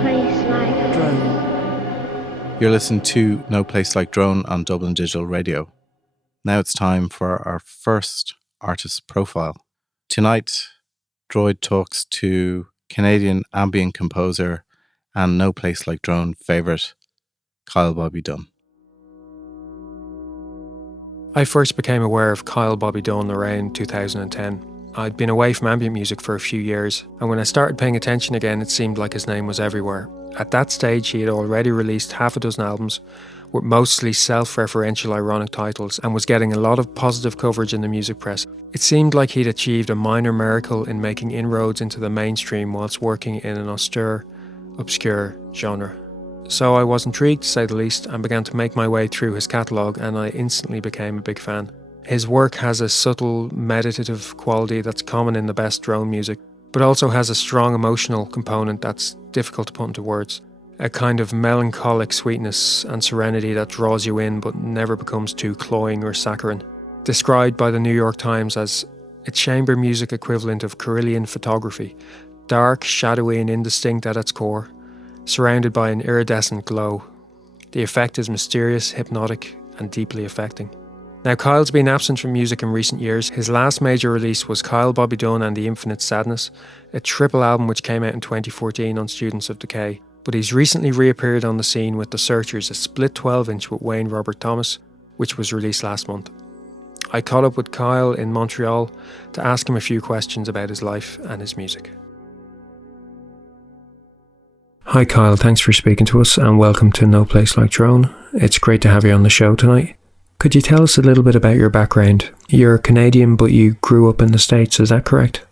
place like Drone. You're listening to No Place Like Drone on Dublin Digital Radio. Now it's time for our first artist profile. Tonight, Droid talks to Canadian ambient composer and No Place Like Drone favourite, Kyle Bobby Dunn. I first became aware of Kyle Bobby Dunn around 2010. I'd been away from ambient music for a few years, and when I started paying attention again, it seemed like his name was everywhere. At that stage, he had already released half a dozen albums with mostly self-referential ironic titles and was getting a lot of positive coverage in the music press. It seemed like he'd achieved a minor miracle in making inroads into the mainstream whilst working in an austere, obscure genre. So I was intrigued, to say the least, and began to make my way through his catalogue, and I instantly became a big fan. His work has a subtle, meditative quality that's common in the best drone music, but also has a strong emotional component that's difficult to put into words. A kind of melancholic sweetness and serenity that draws you in but never becomes too cloying or saccharine. Described by the New York Times as a chamber music equivalent of Carillion photography, dark, shadowy and indistinct at its core, surrounded by an iridescent glow. The effect is mysterious, hypnotic and deeply affecting. Now, Kyle's been absent from music in recent years. His last major release was Kyle Bobby Dunn and the Infinite Sadness, a triple album which came out in 2014 on Students of Decay. But he's recently reappeared on the scene with The Searchers, a split 12-inch with Wayne Robert Thomas, which was released last month. I caught up with Kyle in Montreal to ask him a few questions about his life and his music. Hi Kyle, thanks for speaking to us and welcome to No Place Like Drone. It's great to have you on the show tonight. Could you tell us a little bit about your background? You're Canadian, but you grew up in the States, is that correct?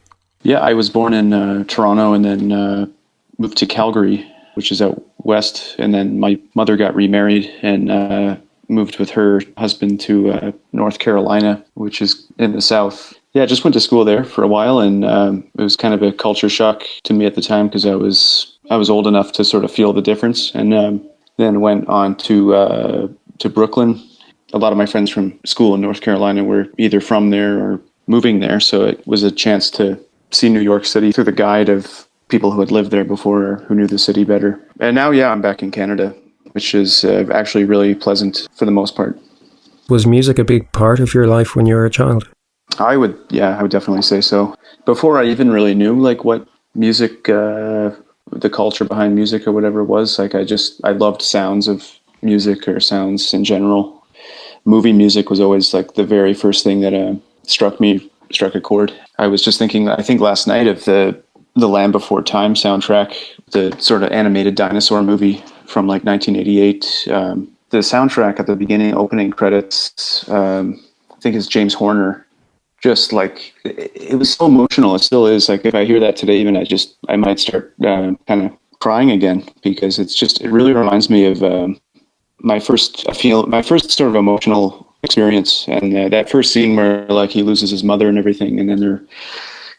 Yeah, I was born in Toronto and then moved to Calgary, which is out west. And then my mother got remarried and moved with her husband to North Carolina, which is in the south. Yeah, I just went to school there for a while, and it was kind of a culture shock to me at the time because I was old enough to sort of feel the difference. And then went on to Brooklyn. A lot of my friends from school in North Carolina were either from there or moving there, so it was a chance to see New York City through the guide of people who had lived there before or who knew the city better. And now, yeah, I'm back in Canada, which is actually really pleasant for the most part. Was music a big part of your life when you were a child? I would definitely say so. Before I even really knew like what music, the culture behind music or whatever it was, like I loved sounds of music or sounds in general. Movie music was always like the very first thing that struck a chord. I was just thinking, I think last night of the Land Before Time soundtrack, the sort of animated dinosaur movie from like 1988. The soundtrack at the beginning, opening credits, I think is James Horner. Just like, it was so emotional. It still is. Like if I hear that today, even I might start kind of crying again because it really reminds me of my first sort of emotional experience, and that first scene where like he loses his mother and everything, and then they're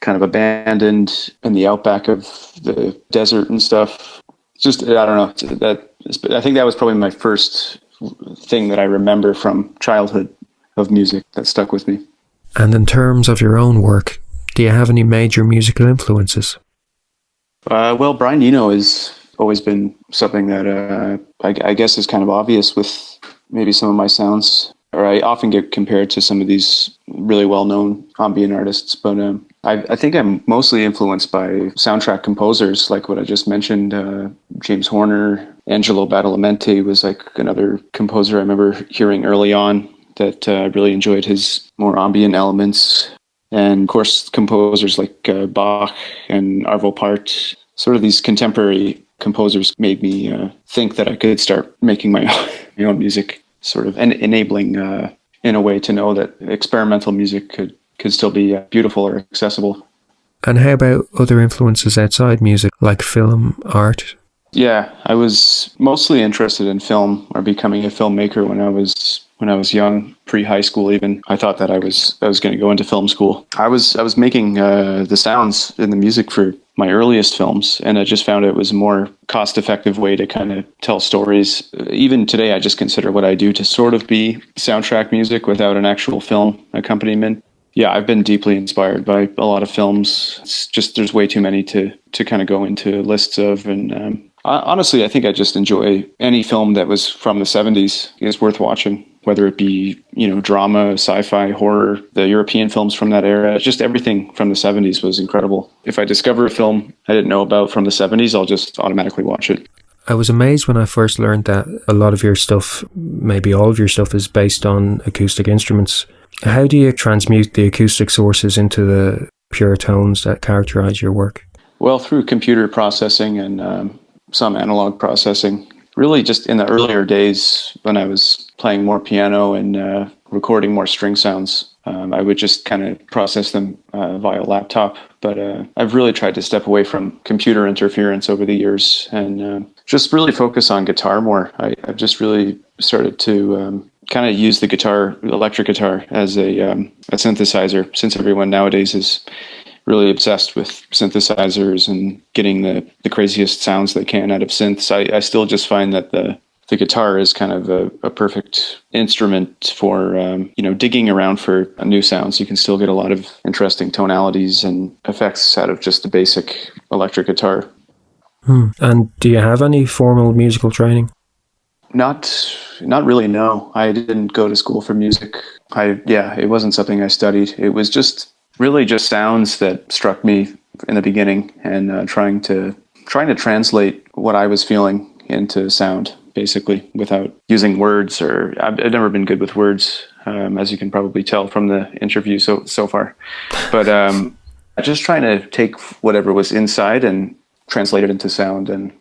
kind of abandoned in the outback of the desert and stuff. Just I don't know. I think that was probably my first thing that I remember from childhood of music that stuck with me. And in terms of your own work, do you have any major musical influences? Well, Brian Eno has always been something that I guess is kind of obvious with maybe some of my sounds, or I often get compared to some of these really well-known ambient artists, but I think I'm mostly influenced by soundtrack composers like what I just mentioned. James Horner, Angelo Badalamenti was like another composer I remember hearing early on that I really enjoyed his more ambient elements. And of course, composers like Bach and Arvo Pärt, sort of these contemporary composers made me think that I could start making my own music, sort of, and enabling in a way to know that experimental music could still be beautiful or accessible. And how about other influences outside music, like film, art? Yeah, I was mostly interested in film or becoming a filmmaker when I was young, pre-high school even. I thought that I was going to go into film school. I was making the sounds in the music for my earliest films, and I just found it was a more cost-effective way to kind of tell stories. Even today, I just consider what I do to sort of be soundtrack music without an actual film accompaniment. Yeah, I've been deeply inspired by a lot of films. It's just there's way too many to kind of go into lists of, and Honestly, I think I just enjoy any film that was from the 70s is worth watching, whether it be, drama, sci-fi, horror, the European films from that era. Just everything from the 70s was incredible. If I discover a film I didn't know about from the 70s, I'll just automatically watch it. I was amazed when I first learned that a lot of your stuff, maybe all of your stuff, is based on acoustic instruments. How do you transmute the acoustic sources into the pure tones that characterize your work? Well, through computer processing and some analog processing. Really just in the earlier days when I was playing more piano and recording more string sounds, I would just kind of process them via laptop. But I've really tried to step away from computer interference over the years and just really focus on guitar more. I've just really started to kind of use the guitar, electric guitar, as a synthesizer, since everyone nowadays is really obsessed with synthesizers and getting the craziest sounds they can out of synths. I still just find that the guitar is kind of a perfect instrument for, digging around for new sounds. You can still get a lot of interesting tonalities and effects out of just the basic electric guitar. And do you have any formal musical training? Not really, no. I didn't go to school for music. It wasn't something I studied. It was just really just sounds that struck me in the beginning, and trying to translate what I was feeling into sound, basically, without using words. Or I've never been good with words, as you can probably tell from the interview so far. But just trying to take whatever was inside and translate it into sound, and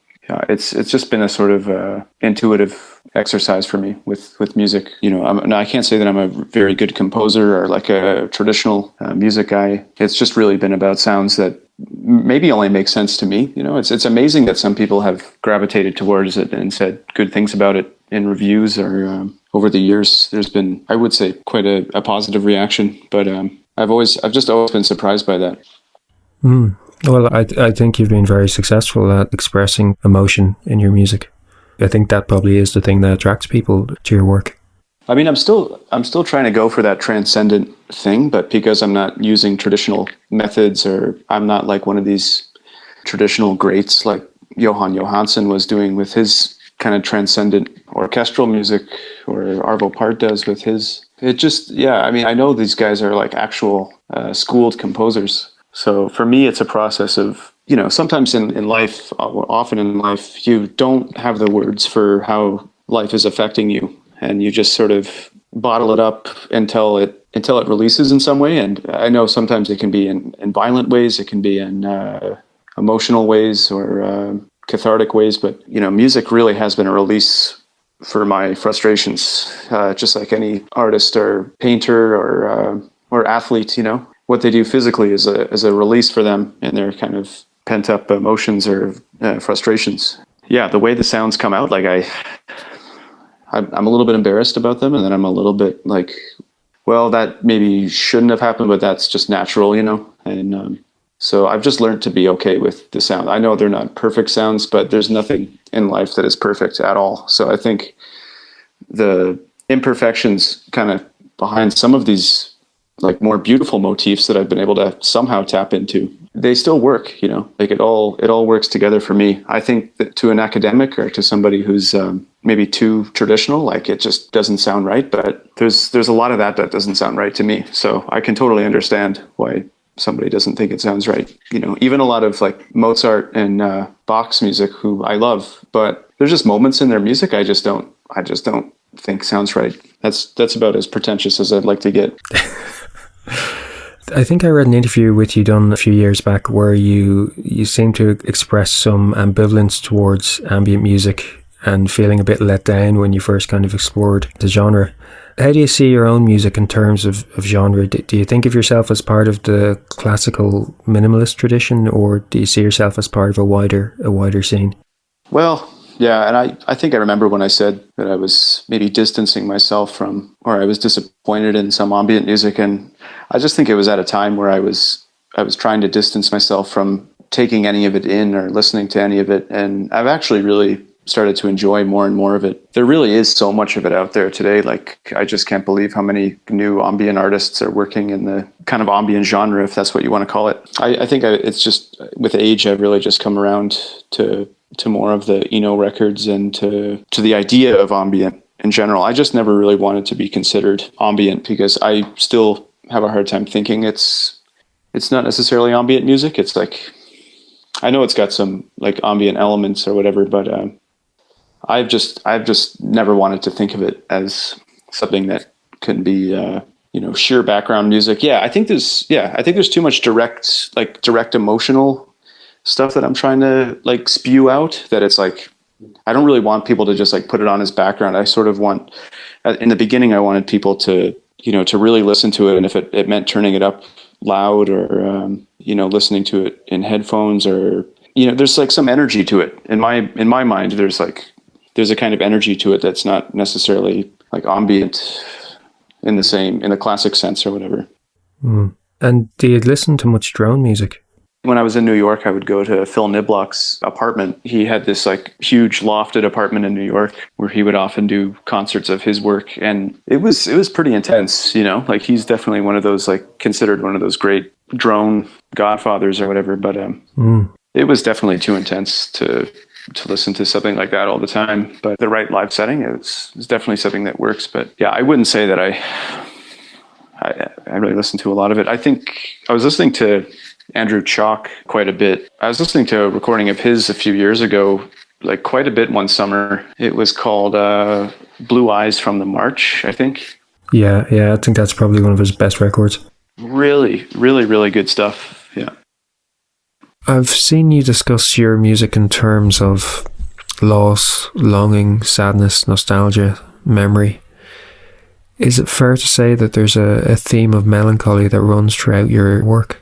it's just been a sort of intuitive exercise for me with music. I can't say that I'm a very good composer or like a traditional music guy. It's just really been about sounds that maybe only make sense to me. It's amazing that some people have gravitated towards it and said good things about it in reviews, or over the years there's been, I would say, quite a positive reaction. But I've just always been surprised by that. Well, I think you've been very successful at expressing emotion in your music. I think that probably is the thing that attracts people to your work. I mean, I'm still trying to go for that transcendent thing, but because I'm not using traditional methods, or I'm not like one of these traditional greats like Johan Johansson was doing with his kind of transcendent orchestral music, or Arvo Pärt does with his. It just, I know these guys are like actual schooled composers. So for me, it's a process of, sometimes in life, often in life, you don't have the words for how life is affecting you, and you just sort of bottle it up until it releases in some way. And I know sometimes it can be in violent ways, it can be in emotional ways, or cathartic ways. But, music really has been a release for my frustrations, just like any artist or painter or athlete. What they do physically is a release for them and their kind of pent up emotions or frustrations. Yeah, the way the sounds come out, like I'm a little bit embarrassed about them, and then I'm a little bit like, well, that maybe shouldn't have happened, but that's just natural, And so I've just learned to be okay with the sound. I know they're not perfect sounds, but there's nothing in life that is perfect at all. So I think the imperfections kind of behind some of these like more beautiful motifs that I've been able to somehow tap into, they still work, like it all works together for me. I think that to an academic or to somebody who's maybe too traditional, like it just doesn't sound right, but there's a lot of that doesn't sound right to me. So I can totally understand why somebody doesn't think it sounds right. Even a lot of like Mozart and Bach's music, who I love, but there's just moments in their music I just don't think sounds right. That's about as pretentious as I'd like to get. I think I read an interview with you done a few years back where you seem to express some ambivalence towards ambient music and feeling a bit let down when you first kind of explored the genre. How do you see your own music in terms of genre? Do you think of yourself as part of the classical minimalist tradition, or do you see yourself as part of a wider scene? Well, yeah, and I think I remember when I said that I was maybe distancing myself from, or I was disappointed in some ambient music, and I just think it was at a time where I was trying to distance myself from taking any of it in or listening to any of it, and I've actually really started to enjoy more and more of it. There really is so much of it out there today. Like, I just can't believe how many new ambient artists are working in the kind of ambient genre, if that's what you want to call it. I think it's just, with age, I've really just come around to more of the Eno records and to the idea of ambient in general. I just never really wanted to be considered ambient because I still have a hard time thinking it's not necessarily ambient music. It's like, I know it's got some like ambient elements or whatever, but I've just never wanted to think of it as something that can be sheer background music. I think there's too much direct emotional stuff that I'm trying to like spew out, that it's like I don't really want people to just like put it on as background. I sort of want, in the beginning, I wanted people to really listen to it, and if it meant turning it up loud or listening to it in headphones, or there's like some energy to it in my mind. There's a kind of energy to it that's not necessarily like ambient in the classic sense or whatever. And do you listen to much drone music? When I was in New York, I would go to Phil Niblock's apartment. He had this like huge lofted apartment in New York where he would often do concerts of his work. And it was pretty intense, like he's definitely one of those, like considered one of those great drone godfathers or whatever. But it was definitely too intense to listen to something like that all the time. But the right live setting is definitely something that works. But yeah, I wouldn't say that I really listened to a lot of it. I think I was listening to Andrew Chalk quite a bit. I was listening to a recording of his a few years ago, like quite a bit one summer. It was called Blue Eyes from the March, I think. Yeah, I think that's probably one of his best records. Really, really, really good stuff. Yeah. I've seen you discuss your music in terms of loss, longing, sadness, nostalgia, memory. Is it fair to say that there's a theme of melancholy that runs throughout your work?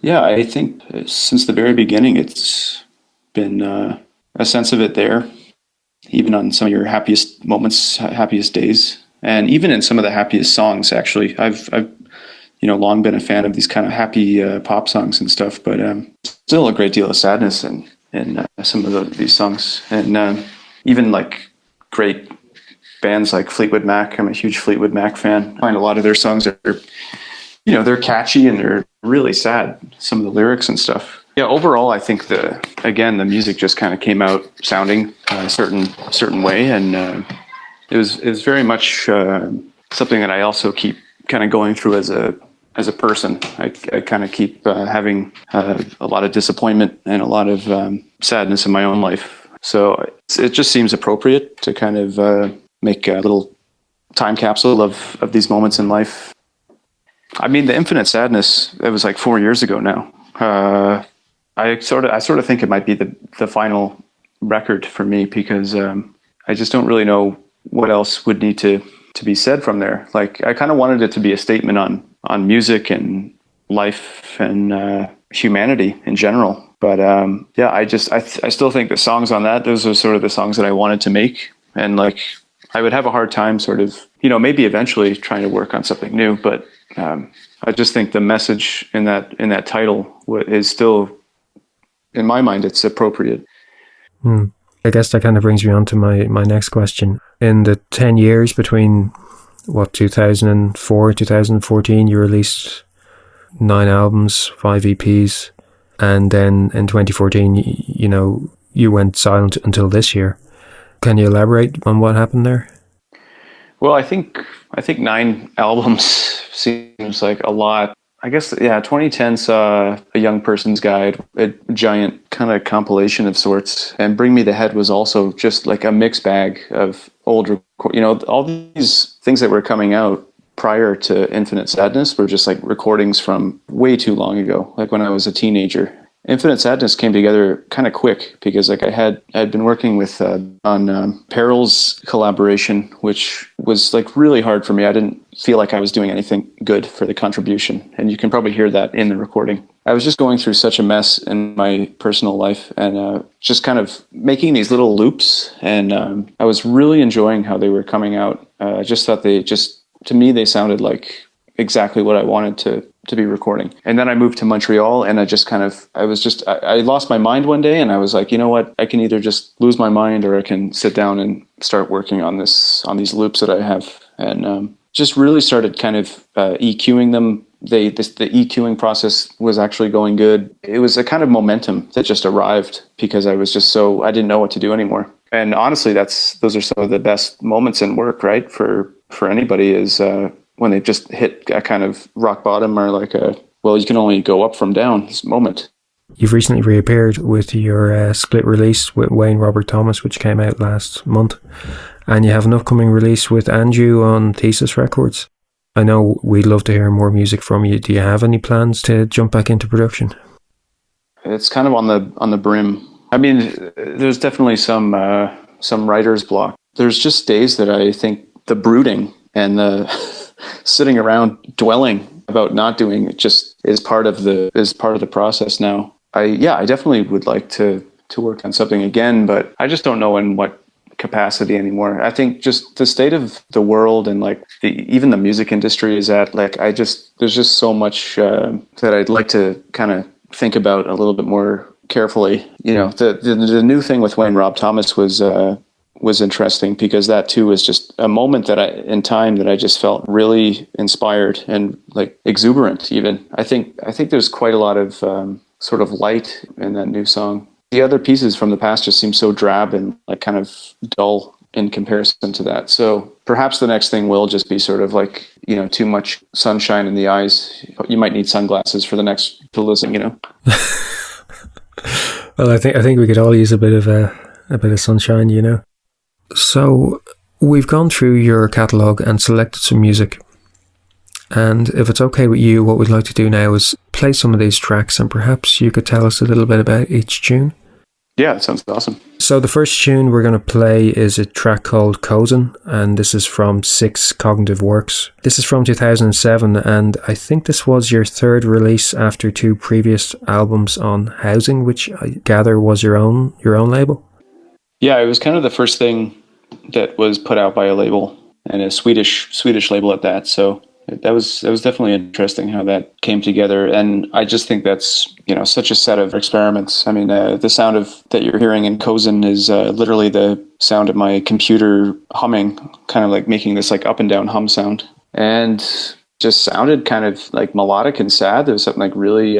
Yeah, I think since the very beginning, it's been a sense of it there, even on some of your happiest moments, happiest days, and even in some of the happiest songs. Actually, I've long been a fan of these kind of happy pop songs and stuff, but still a great deal of sadness in some of these songs, and even like great bands like Fleetwood Mac. I'm a huge Fleetwood Mac fan. I find a lot of their songs are, they're catchy and they're really sad, some of the lyrics and stuff. Yeah, overall, I think the music just kind of came out sounding a certain way, and it was very much something that I also keep kind of going through as a person. I kind of keep having a lot of disappointment and a lot of sadness in my own life. So it just seems appropriate to kind of make a little time capsule of these moments in life. I mean, the Infinite Sadness, it was like 4 years ago now. I sort of think it might be the final record for me, because I just don't really know what else would need to be said from there. Like, I kind of wanted it to be a statement on music and life and humanity in general. But I still think the songs on that, those are sort of the songs that I wanted to make. And like, I would have a hard time sort of, maybe eventually trying to work on something new, but I just think the message in that title is still, in my mind, it's appropriate. I guess that kind of brings me on to my next question. In the 10 years between 2004, 2014, you released 9 albums, 5 EPs, and then in 2014, you went silent until this year. Can you elaborate on what happened there? Well, I think 9 albums seems like a lot. I guess, 2010 saw A Young Person's Guide, a giant kind of compilation of sorts. And Bring Me the Head was also just like a mixed bag of old, all these things that were coming out prior to Infinite Sadness were just like recordings from way too long ago, like when I was a teenager. Infinite Sadness came together kind of quick because like I had been working with on Peril's collaboration, which was like really hard for me. I didn't feel like I was doing anything good for the contribution, and you can probably hear that in the recording. I was just going through such a mess in my personal life, and just kind of making these little loops, and I was really enjoying how they were coming out. I just thought to me they sounded like exactly what I wanted to be recording. And then I moved to Montreal, and I lost my mind one day, and I was like, you know what, I can either just lose my mind or I can sit down and start working on these loops that I have. And just really started kind of EQing them. The EQing process was actually going good. It was a kind of momentum that just arrived because I didn't know what to do anymore. And honestly, those are some of the best moments in work, right? For anybody is when they just hit a kind of rock bottom or like you can only go up from down, this moment. You've recently reappeared with your split release with Wayne Robert Thomas, which came out last month. And you have an upcoming release with Andrew on Thesis Records. I know we'd love to hear more music from you. Do you have any plans to jump back into production? It's kind of on the brim. I mean, there's definitely some writer's block. There's just days that I think the brooding and the sitting around dwelling about not doing it just is part of the process now. I definitely would like to work on something again, but I just don't know in what capacity anymore. I think just the state of the world and like even the music industry is at, like, there's just so much that I'd like to kind of think about a little bit more carefully. You know, the new thing with Wayne Rob Thomas was interesting because that too was just a moment in time that I just felt really inspired and like exuberant even. I think there's quite a lot of sort of light in that new song. The other pieces from the past just seem so drab and like kind of dull in comparison to that. So perhaps the next thing will just be sort of like, you know, too much sunshine in the eyes. You might need sunglasses for the next to listen, you know. Well, I think we could all use a bit of sunshine, you know. So we've gone through your catalogue and selected some music. And if it's okay with you, what we'd like to do now is play some of these tracks, and perhaps you could tell us a little bit about each tune. Yeah, that sounds awesome. So the first tune we're going to play is a track called Cozen, and this is from Six Cognitive Works. This is from 2007, and I think this was your third release after two previous albums on Housing, which I gather was your own label. Yeah, it was kind of the first thing that was put out by a label, and a Swedish label at that. So that was definitely interesting how that came together. And I just think that's, you know, such a set of experiments. I mean, the sound that you're hearing in Cozen is literally the sound of my computer humming, kind of like making this like up and down hum sound, and just sounded kind of like melodic and sad. There was something like really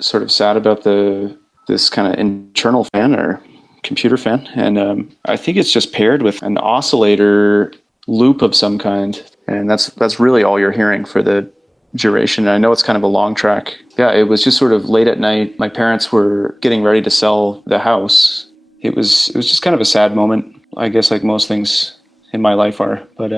sort of sad about this kind of internal fan or computer fan. And I think it's just paired with an oscillator loop of some kind. And that's really all you're hearing for the duration. And I know it's kind of a long track. Yeah, it was just sort of late at night. My parents were getting ready to sell the house. It was just kind of a sad moment, I guess, like most things in my life are. But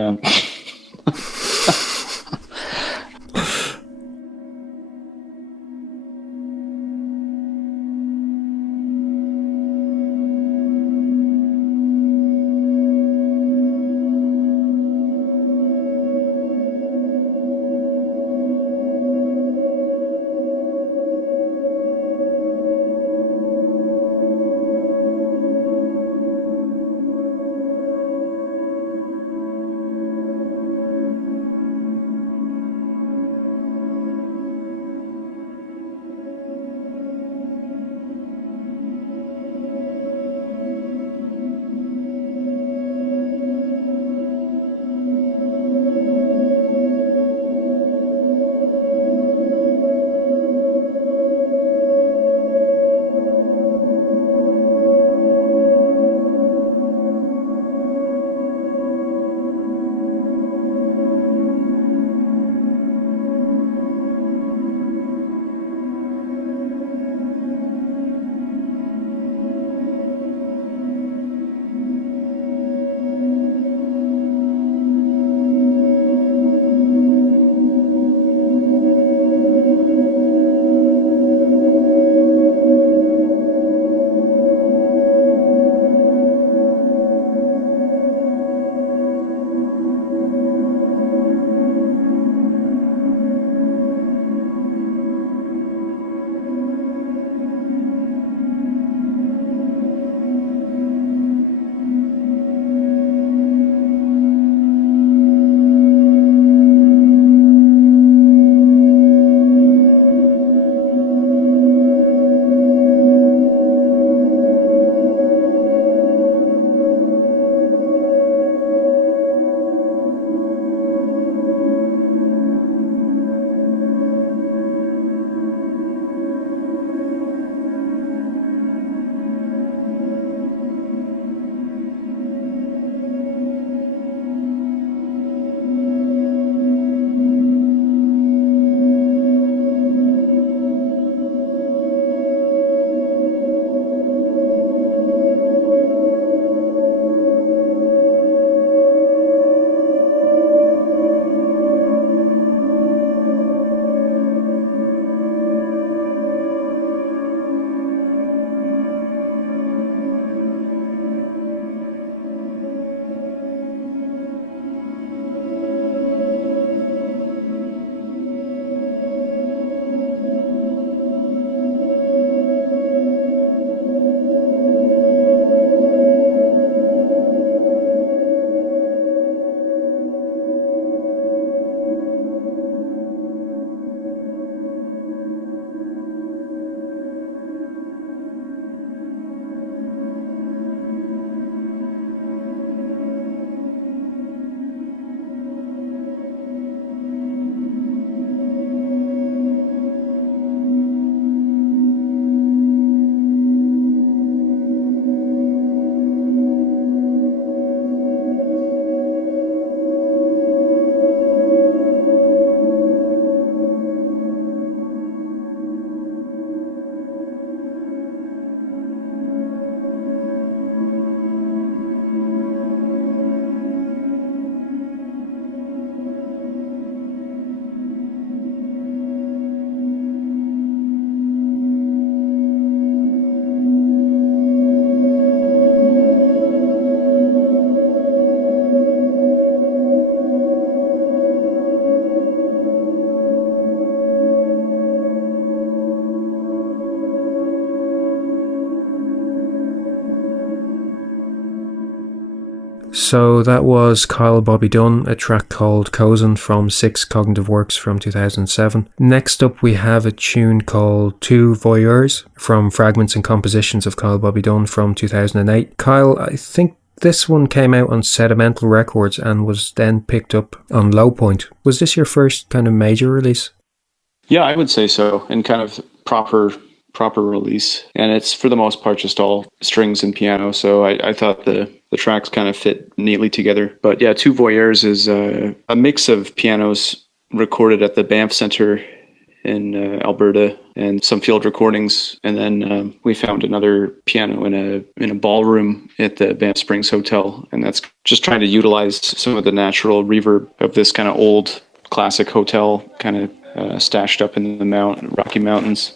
So that was Kyle Bobby Dunn, a track called Cozen from 6 Cognitive Works from 2007. Next up we have a tune called Two Voieurs from Fragments and Compositions of Kyle Bobby Dunn from 2008. Kyle, I think this one came out on Sedimental Records and was then picked up on Low Point. Was this your first kind of major release? Yeah, I would say so, and kind of proper release. And it's for the most part just all strings and piano, so I thought the tracks kind of fit neatly together. But yeah, Two Voieurs is a mix of pianos recorded at the Banff Centre in Alberta and some field recordings, and then we found another piano in a ballroom at the Banff Springs Hotel, and that's just trying to utilize some of the natural reverb of this kind of old classic hotel kind of stashed up in the Rocky Mountains.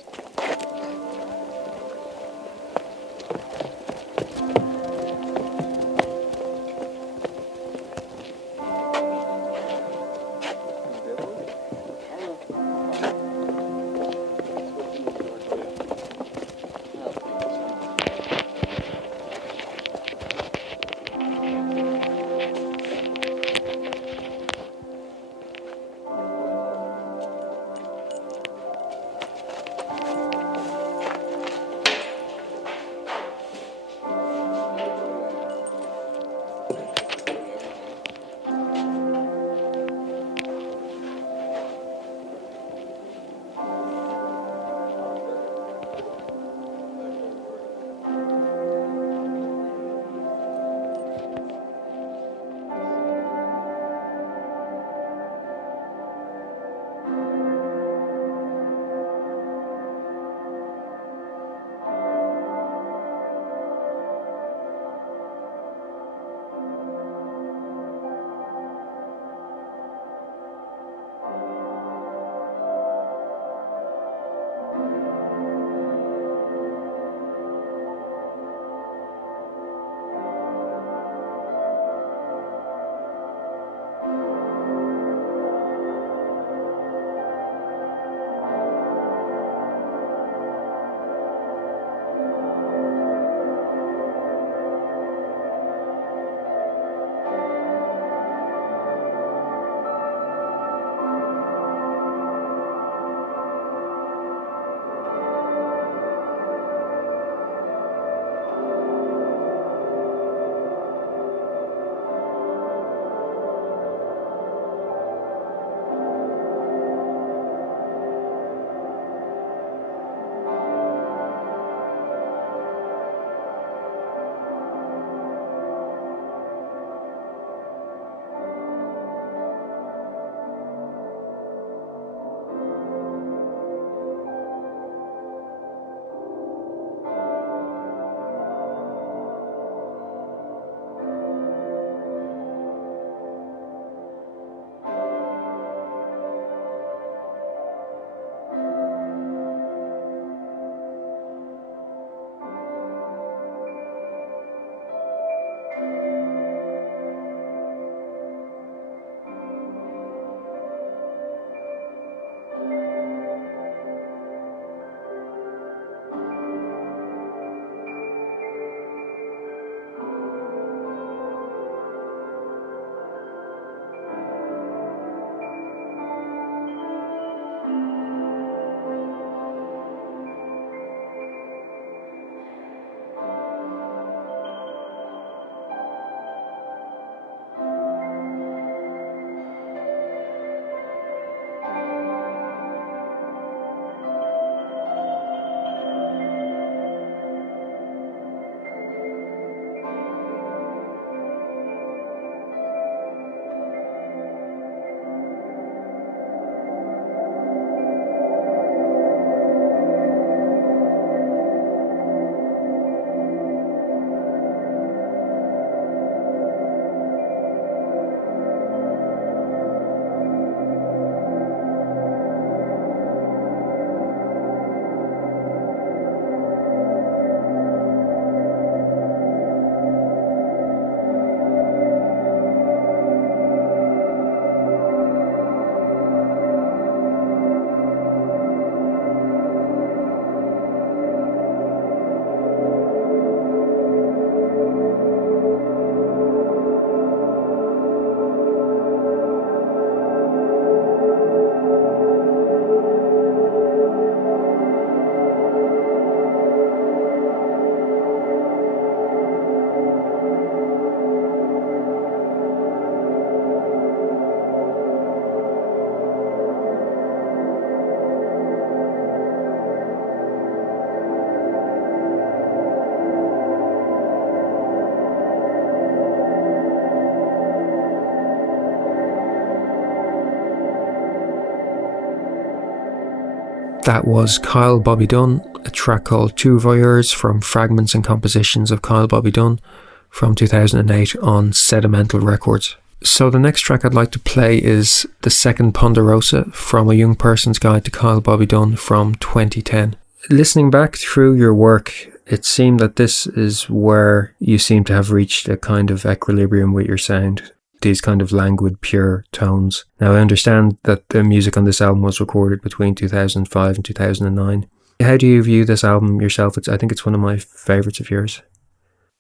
That was Kyle Bobby Dunn, a track called Two Voieurs from Fragments and Compositions of Kyle Bobby Dunn from 2008 on Sedimental Records. So the next track I'd like to play is the second Ponderosa from A Young Person's Guide to Kyle Bobby Dunn from 2010. Listening back through your work, it seemed that this is where you seem to have reached a kind of equilibrium with your sound. These kind of languid, pure tones. Now, I understand that the music on this album was recorded between 2005 and 2009. How do you view this album yourself? I think it's one of my favourites of yours.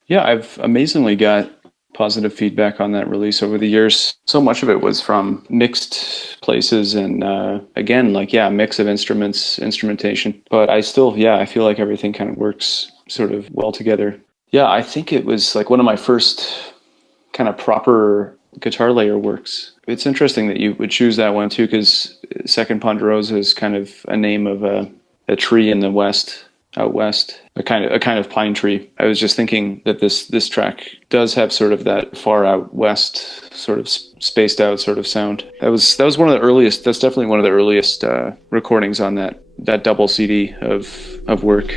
Yeah, I've amazingly got positive feedback on that release over the years. So much of it was from mixed places and again, mix of instruments, instrumentation. But I still, I feel like everything kind of works sort of well together. Yeah, I think it was like one of my first kind of proper guitar layer works. It's interesting that you would choose that one too, because Second Ponderosa is kind of a name of a tree in the west, out west, a kind of pine tree. I was just thinking that this track does have sort of that far out west, sort of spaced out sort of sound. That was one of the earliest. That's definitely one of the earliest recordings on that double CD of work.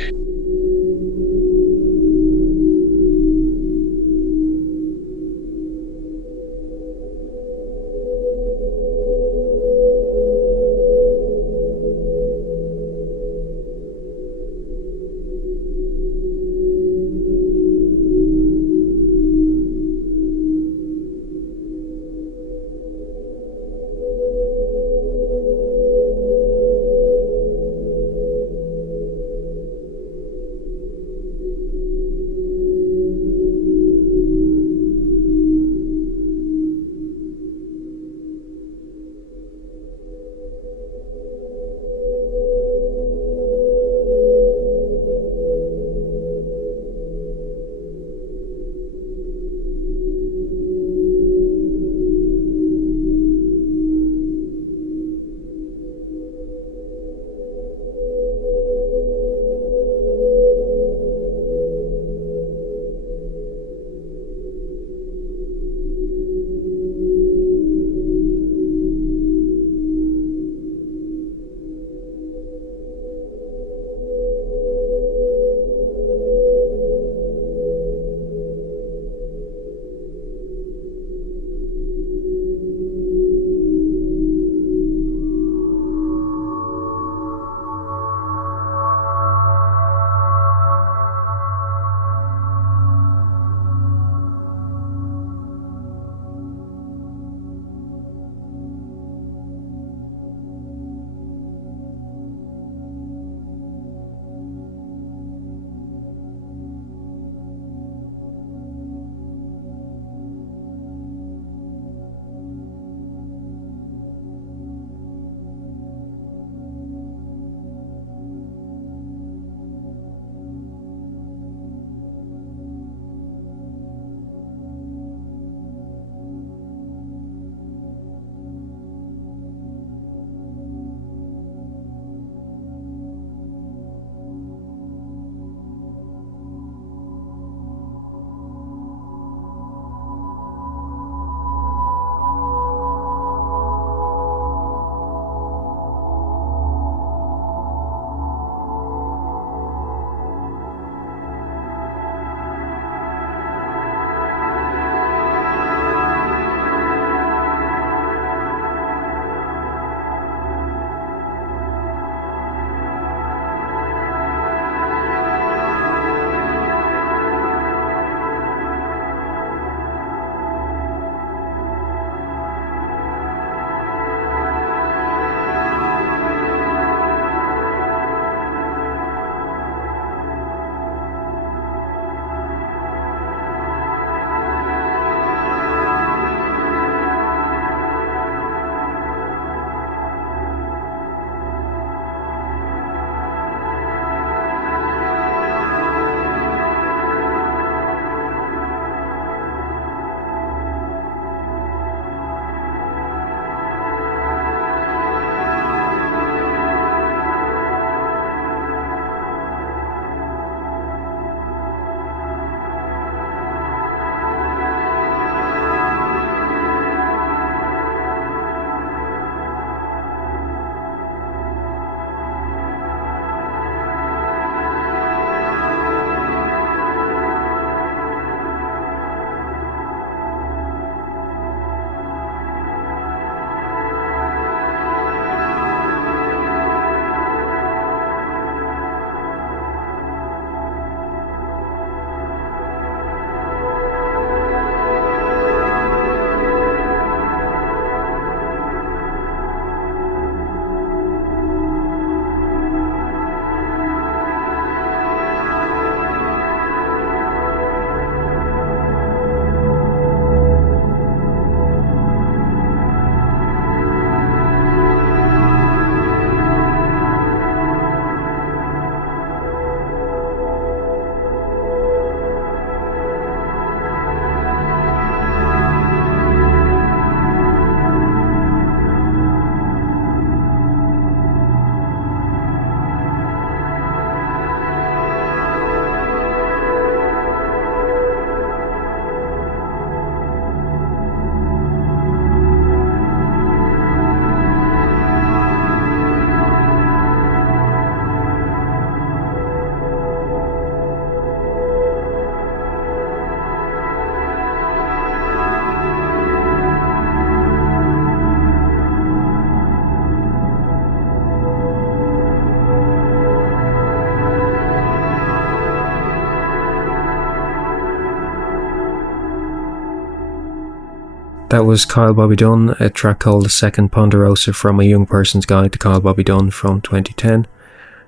That was Kyle Bobby Dunn, a track called The Second Ponderosa from A Young Person's Guide to Kyle Bobby Dunn from 2010.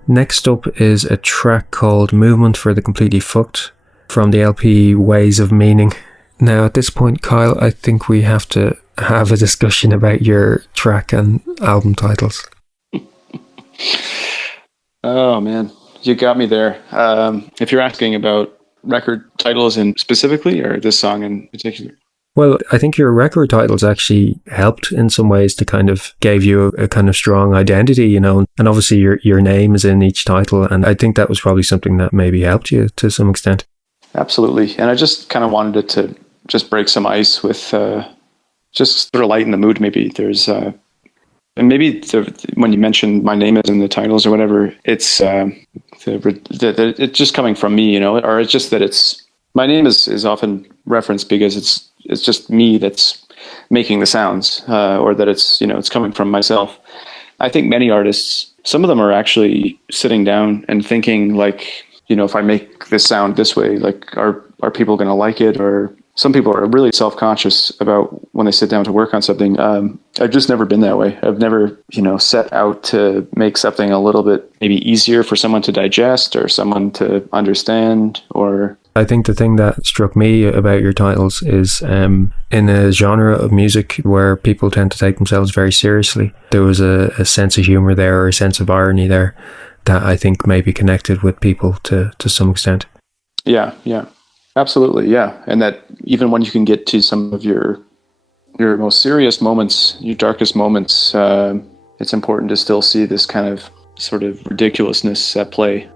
Next up is a track called Movement for the Completely Fucked from the LP Ways of Meaning. Now at this point, Kyle, I think we have to have a discussion about your track and album titles. Oh man, you got me there. If you're asking about record titles in specifically, or this song in particular? Well, I think your record titles actually helped in some ways to kind of gave you a kind of strong identity, you know, and obviously your name is in each title. And I think that was probably something that maybe helped you to some extent. Absolutely. And I just kind of wanted it to just break some ice with, just sort of lighten the mood. Maybe there's, and maybe when you mentioned my name is in the titles or whatever, it's, it's just coming from me, you know, or it's just that it's, my name is often referenced because it's just me that's making the sounds, or that it's, you know, it's coming from myself. I think many artists, some of them are actually sitting down and thinking like, you know, if I make this sound this way, like, are people going to like it? Or some people are really self-conscious about when they sit down to work on something. I've just never been that way. I've never, you know, set out to make something a little bit maybe easier for someone to digest or someone to understand. Or I think the thing that struck me about your titles is in a genre of music where people tend to take themselves very seriously, there was a sense of humor there, or a sense of irony there that I think maybe connected with people to some extent. Yeah, absolutely. Yeah. And that even when you can get to some of your most serious moments, your darkest moments, it's important to still see this kind of sort of ridiculousness at play.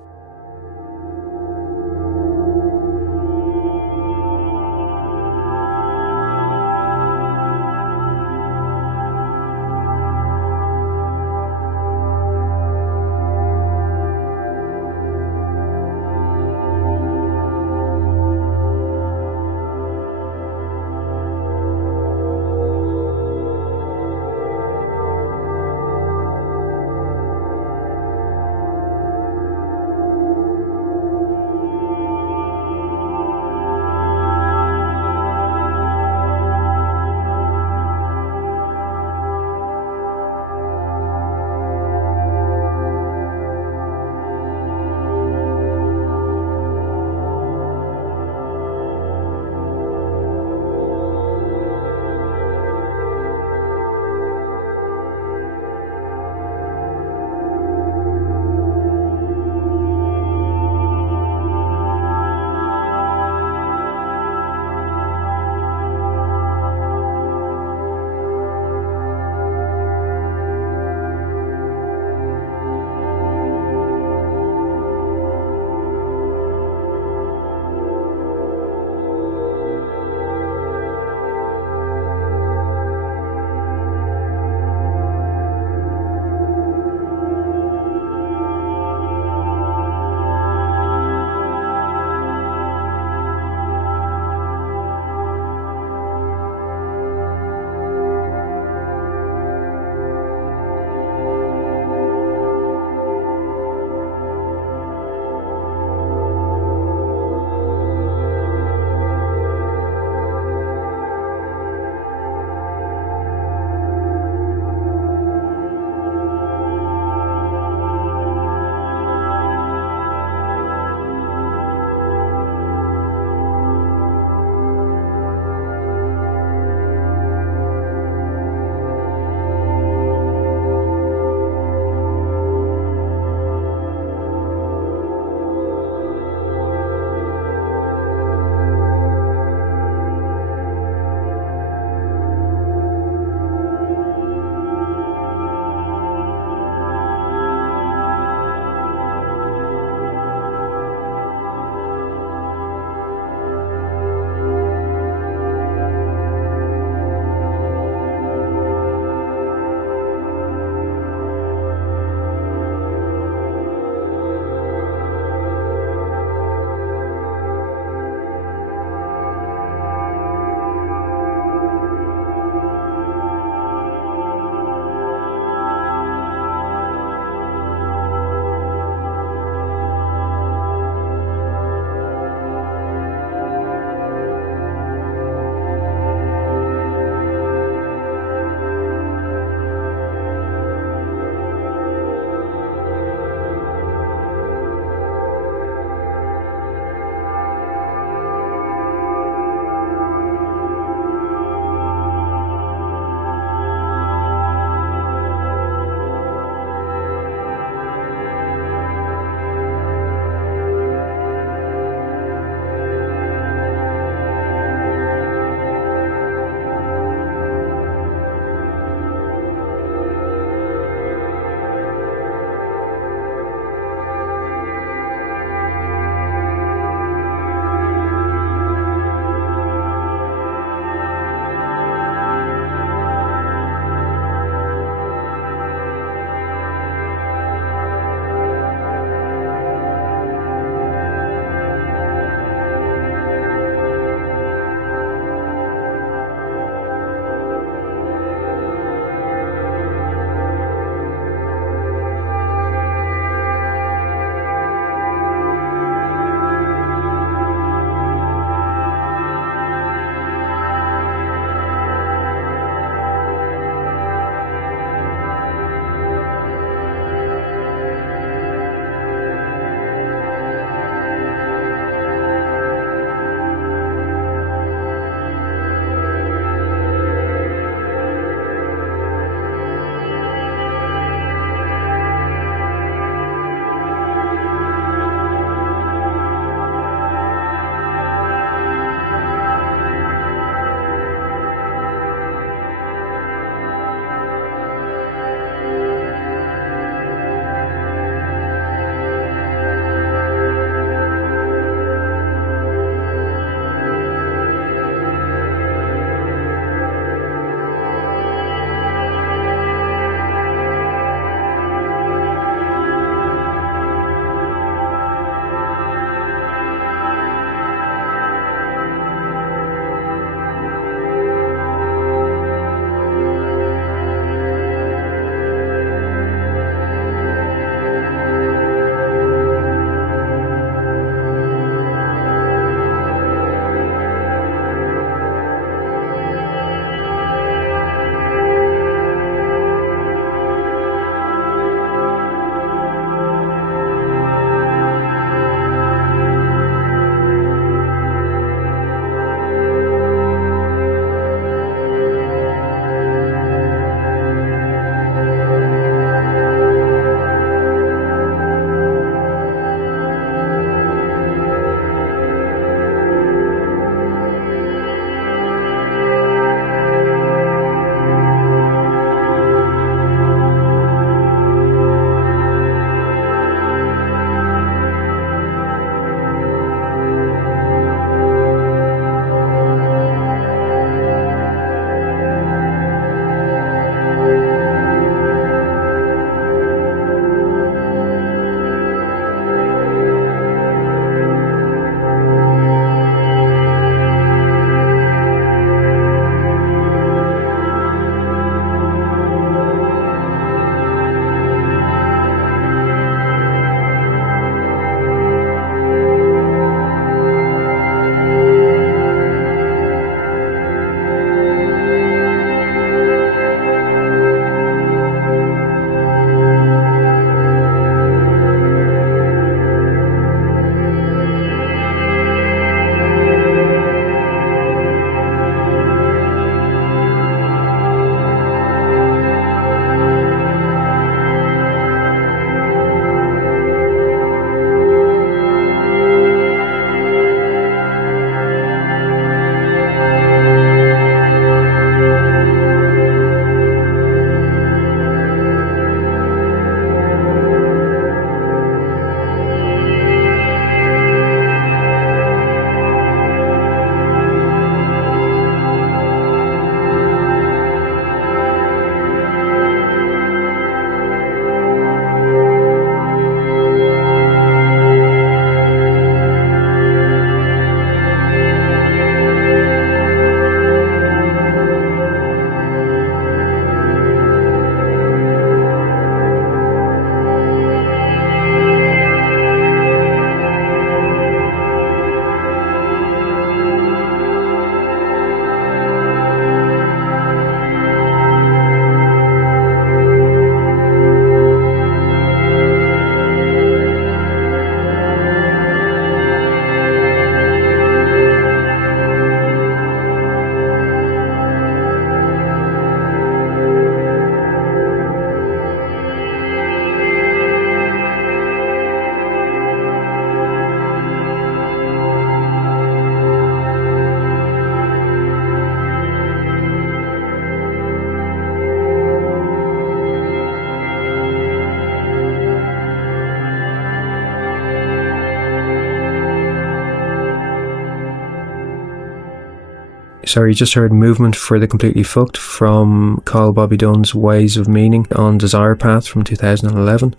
Sorry, you just heard Movement for the Completely Fucked from Kyle Bobby Dunn's Ways of Meaning on Desire Path from 2011.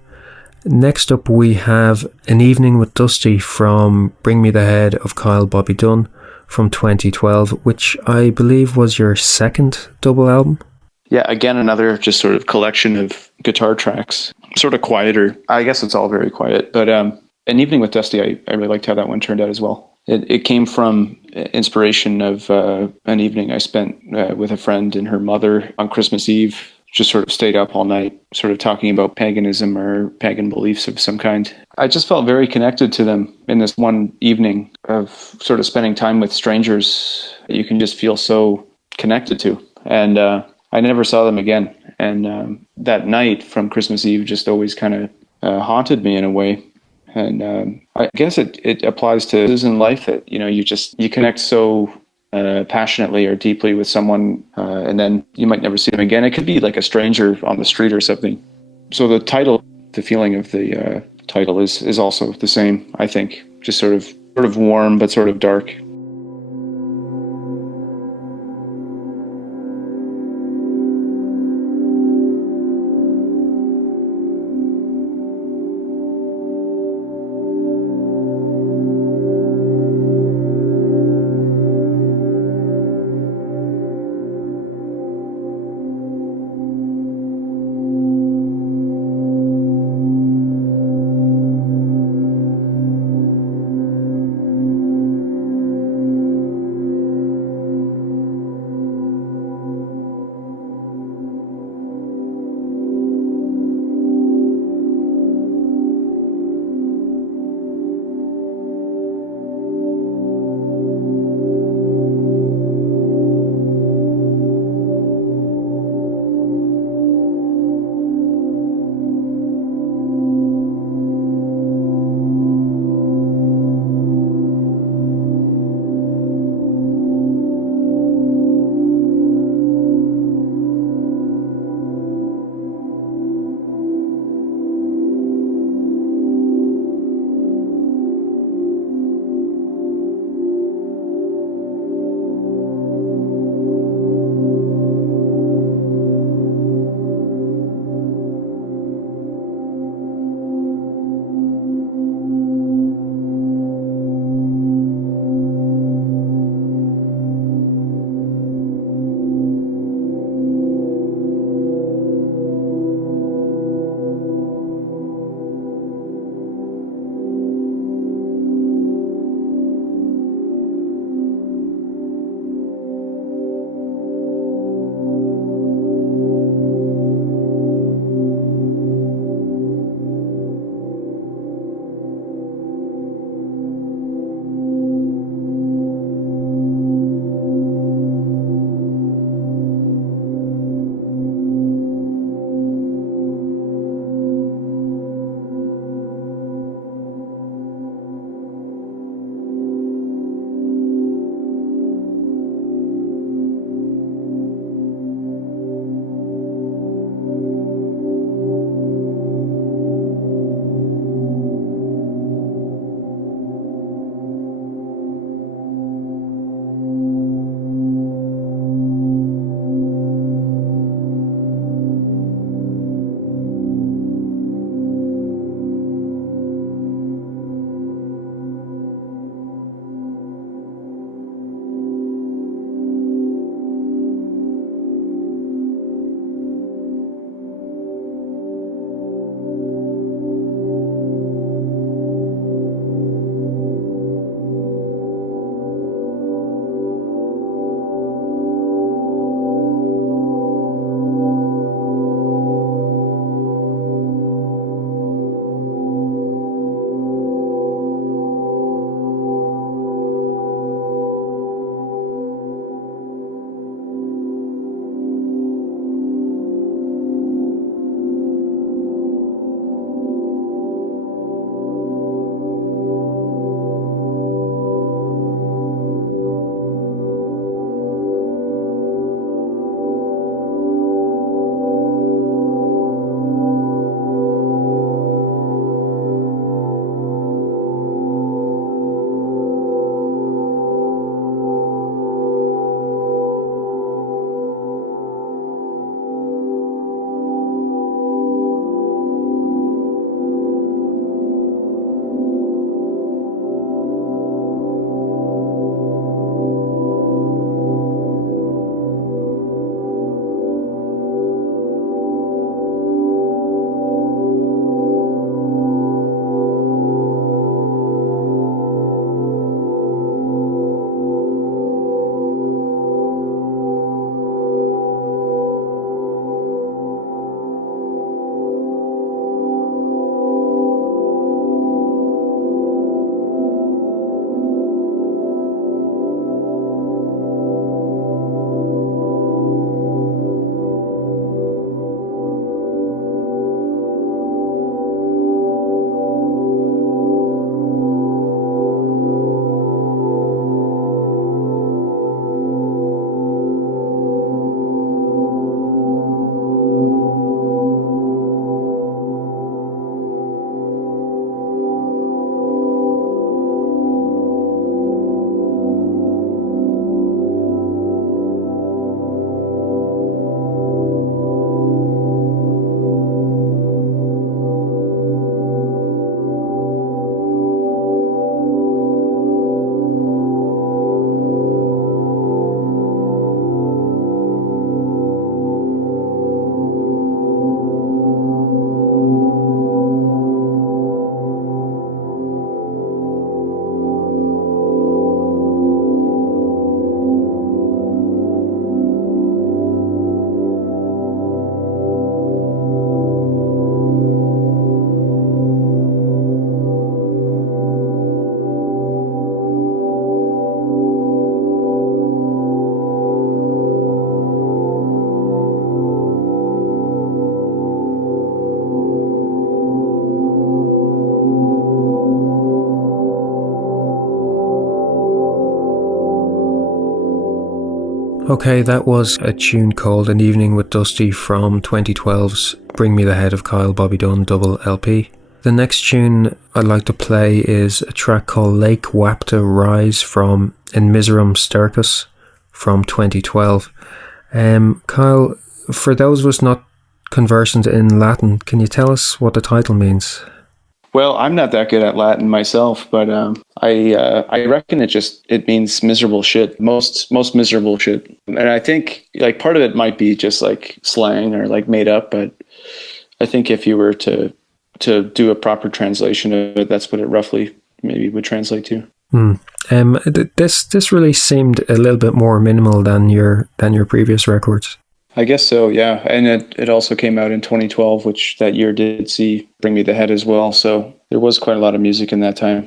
Next up we have An Evening with Dusty from Bring Me the Head of Kyle Bobby Dunn from 2012, which I believe was your second double album. Yeah, again, another just sort of collection of guitar tracks, sort of quieter. I guess it's all very quiet, but An Evening with Dusty, I really liked how that one turned out as well. It came from inspiration of an evening I spent with a friend and her mother on Christmas Eve. Just sort of stayed up all night, sort of talking about paganism or pagan beliefs of some kind. I just felt very connected to them in this one evening of sort of spending time with strangers you can just feel so connected to. And I never saw them again. And that night from Christmas Eve just always kind of haunted me in a way. And I guess it applies to in life that, you connect so passionately or deeply with someone, and then you might never see them again. It could be like a stranger on the street or something. So the title, the feeling of the title is also the same, I think. Just sort of warm, but sort of dark. Okay, that was a tune called An Evening with Dusty from 2012's Bring Me the Head of Kyle Bobby Dunn double LP. The next tune I'd like to play is a track called Lake Wapto Rise from In Miserum Stercus from 2012. Kyle, for those of us not conversant in Latin, can you tell us what the title means? Well, I'm not that good at Latin myself, but I reckon it means miserable shit. Most miserable shit. And I think like part of it might be just like slang or like made up, but I think if you were to do a proper translation of it, that's what it roughly maybe would translate to. This release seemed a little bit more minimal than your previous records. I guess so, yeah. And it also came out in 2012, which that year did see Bring Me the Head as well. So there was quite a lot of music in that time.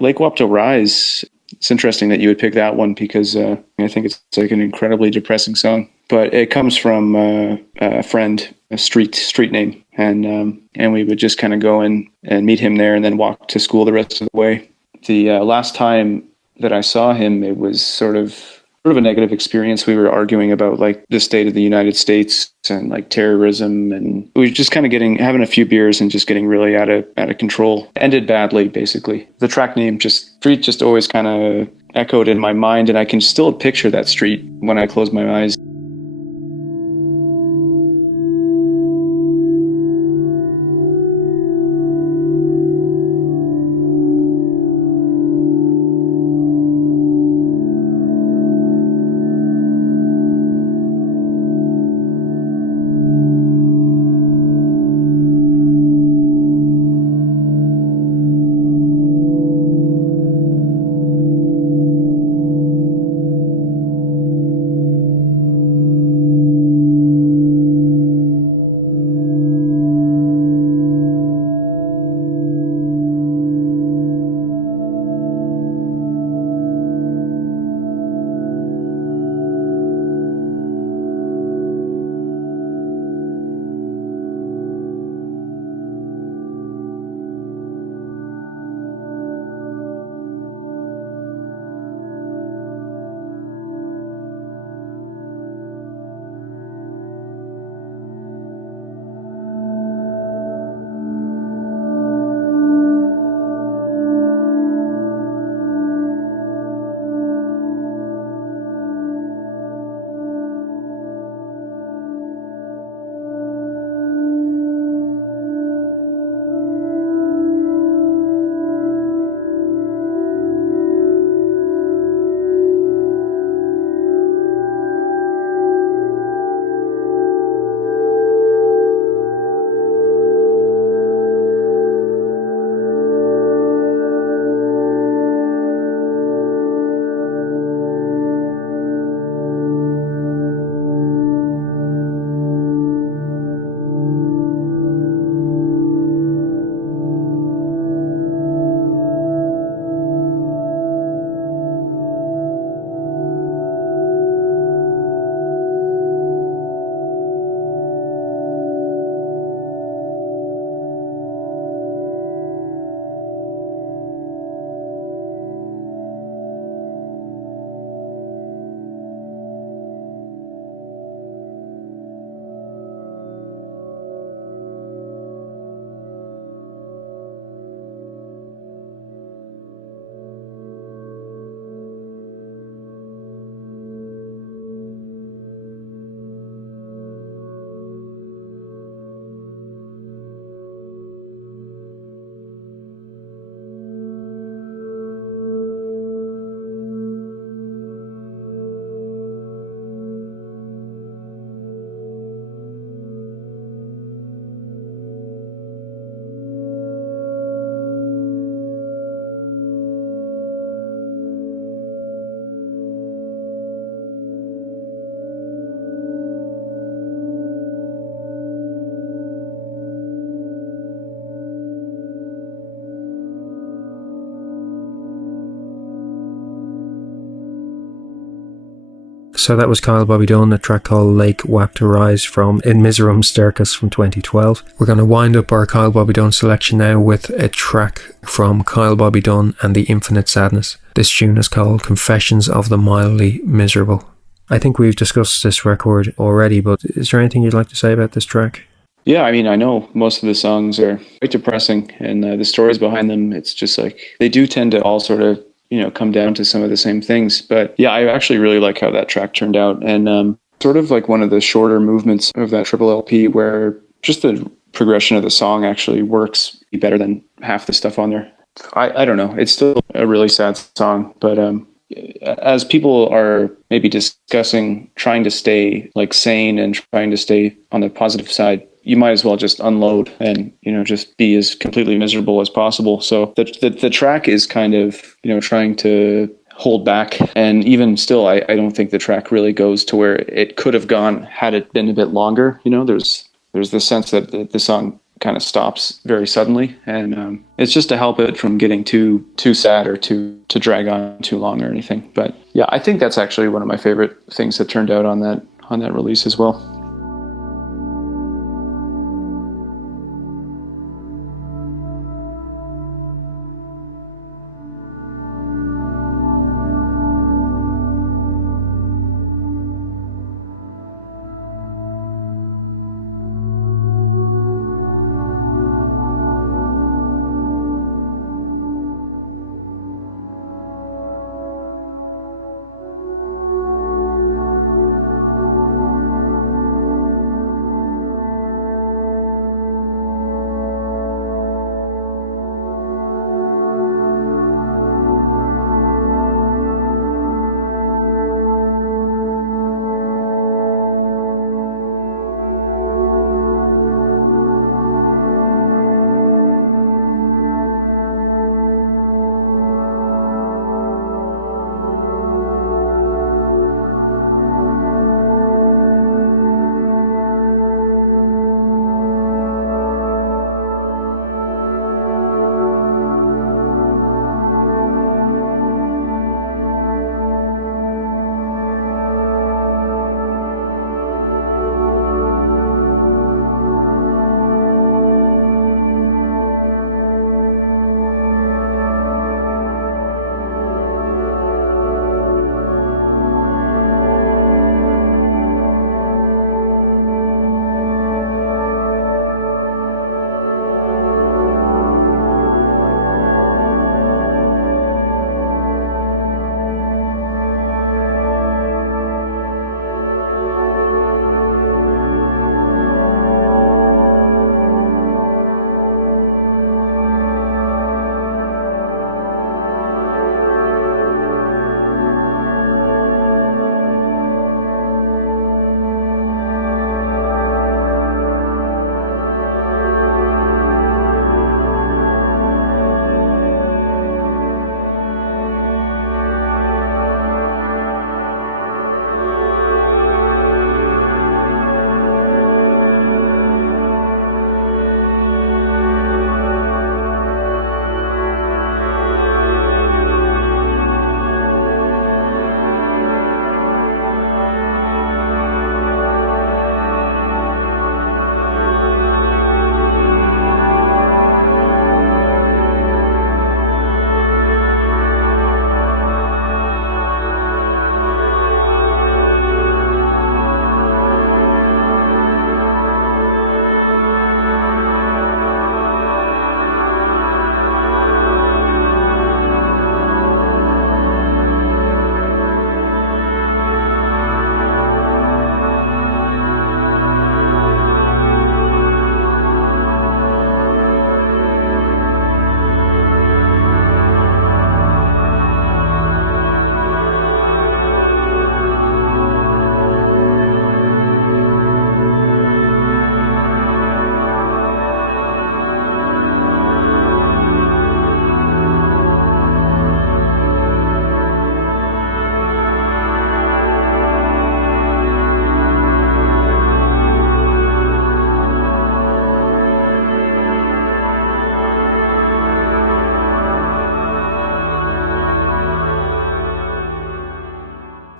Lake Wapto Rise, it's interesting that you would pick that one because I think it's like an incredibly depressing song. But it comes from a friend, a street name. And we would just kind of go in and meet him there and then walk to school the rest of the way. The last time that I saw him, it was sort of a negative experience. We were arguing about like the state of the United States and like terrorism, and we were just kind of having a few beers and just getting really out of control. Ended badly, basically. The track name Street just always kind of echoed in my mind, and I can still picture that street when I close my eyes. So that was Kyle Bobby Dunn, a track called Lake Wapto Rise from In Miserum Stercus from 2012. We're going to wind up our Kyle Bobby Dunn selection now with a track from Kyle Bobby Dunn and the Infinite Sadness. This tune is called Confessions of the Mildly Miserable. I think we've discussed this record already, but is there anything you'd like to say about this track? Yeah, I mean, I know most of the songs are quite depressing, and the stories behind them, it's just like, they do tend to all sort of, come down to some of the same things. But yeah, I actually really like how that track turned out. And sort of like one of the shorter movements of that triple LP where just the progression of the song actually works better than half the stuff on there. I don't know. It's still a really sad song, but as people are maybe discussing trying to stay like sane and trying to stay on the positive side, you might as well just unload and, just be as completely miserable as possible. So the track is kind of, trying to hold back. And even still, I don't think the track really goes to where it could have gone had it been a bit longer. There's the sense that the song kind of stops very suddenly. And it's just to help it from getting too sad or to drag on too long or anything. But yeah, I think that's actually one of my favorite things that turned out on that release as well.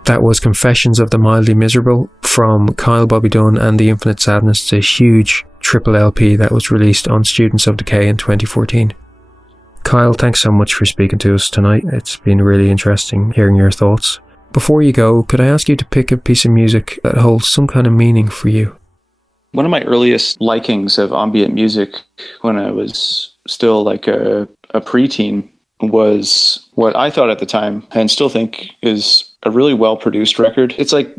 That was Confessions of the Mildly Miserable from Kyle, Bobby Dunn and the Infinite Sadness. It's a huge triple LP that was released on Students of Decay in 2014. Kyle, thanks so much for speaking to us tonight. It's been really interesting hearing your thoughts. Before you go, could I ask you to pick a piece of music that holds some kind of meaning for you? One of my earliest likings of ambient music when I was still like a preteen was what I thought at the time, and still think is a really well-produced record. It's like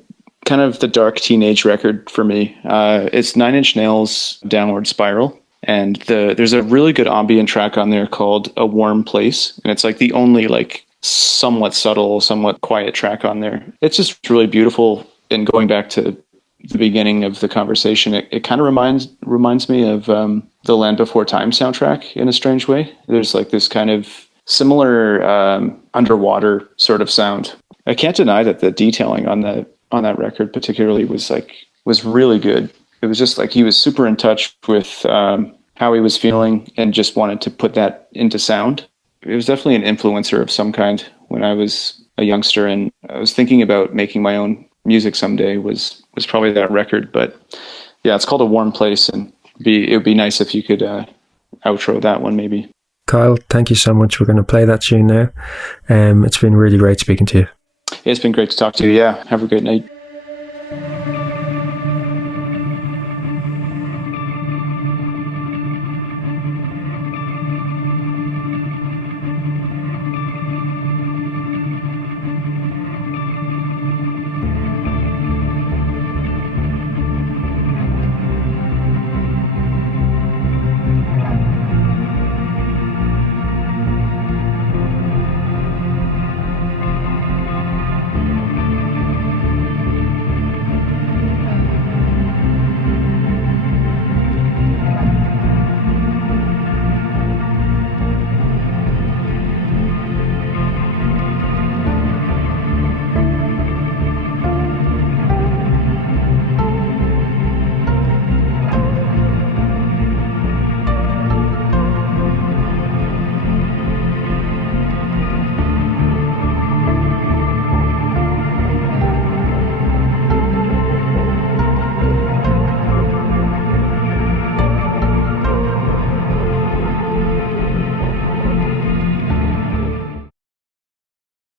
kind of the dark teenage record for me. It's 9 Inch Nails' Downward Spiral. And there's a really good ambient track on there called A Warm Place. And it's like the only like somewhat subtle, somewhat quiet track on there. It's just really beautiful. And going back to the beginning of the conversation, it kind of reminds me of the Land Before Time soundtrack in a strange way. There's like this kind of similar underwater sort of sound. I can't deny that the detailing on that record particularly was really good. It was just like he was super in touch with how he was feeling and just wanted to put that into sound. It was definitely an influencer of some kind when I was a youngster, and I was thinking about making my own music someday was probably that record. But yeah, it's called A Warm Place, and it would be nice if you could outro that one maybe. Kyle, thank you so much. We're going to play that tune now. It's been really great speaking to you. It's been great to talk to you. Yeah, have a great night.